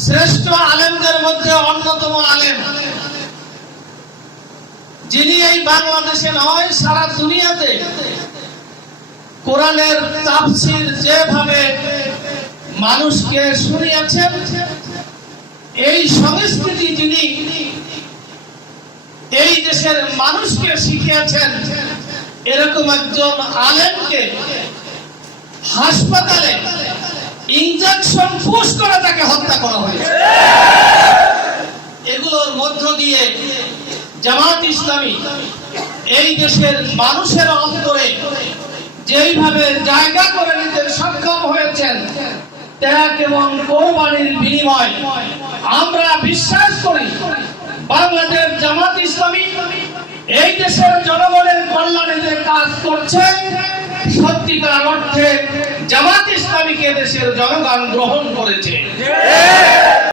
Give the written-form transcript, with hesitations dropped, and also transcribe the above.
শ্রেষ্ঠ আলেমদের মধ্যে অন্যতম আলেম, যিনি এই বাংলাদেশে নয় সারা দুনিয়াতে কোরআনের তাফসীর যেভাবে মানুষকে শুনিয়েছেন, এই সংস্কৃতি যিনি এই দেশের মানুষকে শিখিয়েছেন, এরকম একজন আলেমকে হাসপাতালে ইনজেকশন পুশ করে তাকে হত্যা করা হয়েছে। এগুলোর মধ্য দিয়ে জামাত ইসলামী এই দেশের মানুষের অন্তরে যেইভাবে জায়গা করে নিতে সক্ষম হয়েছেন, ত্যাগ এবং কোরবানির বিনিময় আমরা বিশ্বাস করি বাংলাদেশ জামাত ইসলামী এই দেশের জনগণের কল্যাণে যে কাজ করছে, সত্যিকার অর্থে জামাত ইসলামীকে দেশের জনগণ গ্রহণ করেছে।